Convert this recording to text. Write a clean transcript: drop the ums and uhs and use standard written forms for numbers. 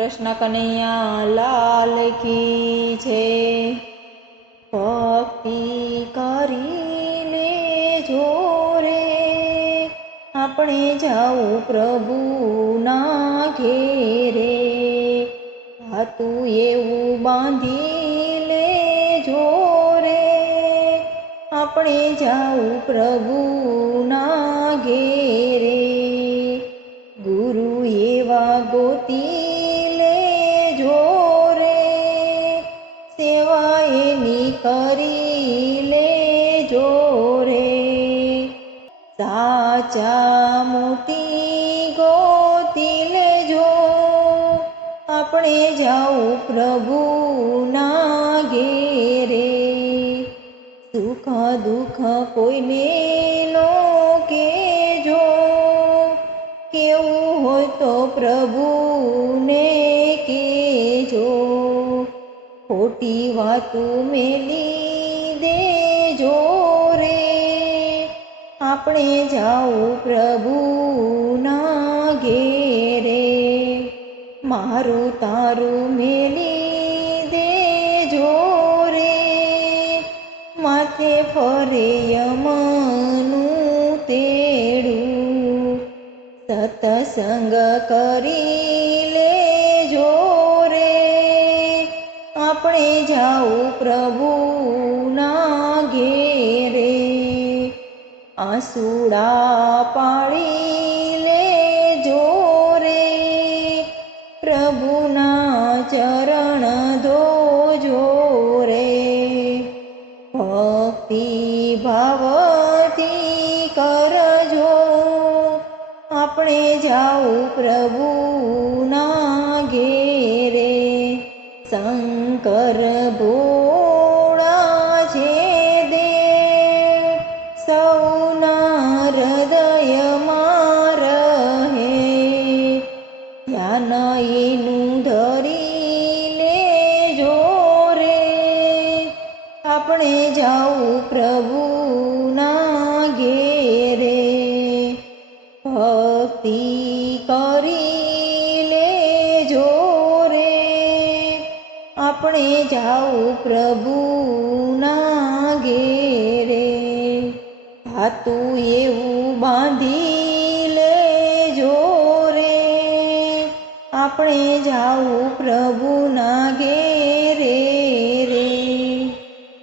કૃષ્ણ કનૈયા લાલ કી છે। ભક્તિ કરીને જોરે આપણે જાવું પ્રભુના ઘેરે। હાતું એવું બાંધી લેજો રે આપણે જાવું પ્રભુના ઘેરે। ગુરુ એવા ગોતી લેજો રે સેવા એની કરી લેજો રે। સાચા મોટી ગોતી લેજો આપણે જાવું પ્રભુના ઘેરે। સુખ દુઃખ કોઈને નો કેજો કેવું હોય તો પ્રભુને કેજો। ખોટી વાતું મેલી દેજો રે આપણે જાવું પ્રભુના ઘેરે। મારું તારું મેલી દેજો રે માથે ફરે યમનું તેડું। સત્સંગ કરી લેજો રે આપણે જાવું પ્રભુના ઘેરે। આંસુડા પાડી લેજો રે પ્રભુના ચરણ ધોજો રે। ભક્તિ ભાવથી કરજો આપણે જાવું પ્રભુના ઘેરે। શંકર ભોળા છે દેવ સૌના હૃદયમાં રહે। ધ્યાન એનું ધરી લેજો રે આપણે જાવું પ્રભુના ઘેરે। ભક્તિ કરી લેજો રે આપણે જાવું પ્રભુના ઘેરે। હાતું એવું બાંધી લેજો રે આપણે જાવું પ્રભુના ઘેરે।